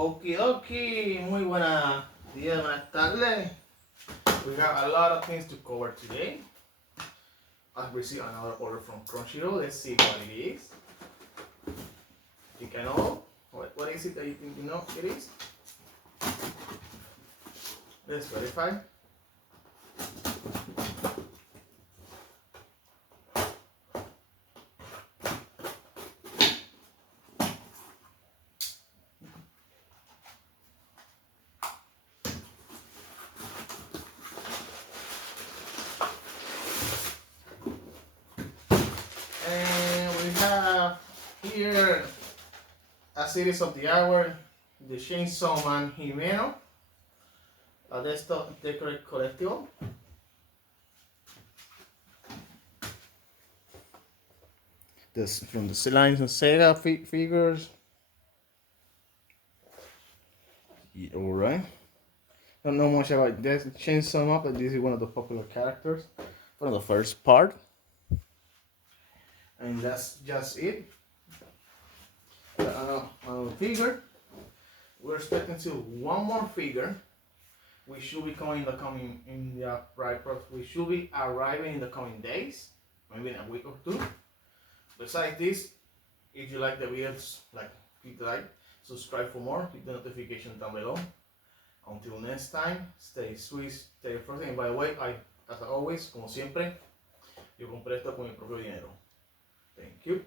Okidoki, muy buenas días, buenas tardes. We got a lot of things to cover today. I've received another order from Crunchyroll. Let's see what it is. You can know what is it that you think you know it is? Let's verify. And we have here a series of the hour, the Chainsaw Man Himeno, a desktop decorate collectible. This from the lines of SEGA figures. Yeah, alright. Don't know much about this Chainsaw Man, but this is one of the popular characters from the first part. And that's just it. Another figure. We're expecting to one more figure. We should be coming in the we should be arriving in the coming days, maybe in a week or two. Besides this, if you like the videos, click the like, subscribe for more, hit the notification down below. Until next time, stay sweet, stay frozen. And by the way, as always, como siempre, yo compré esto con mi propio dinero. Thank you.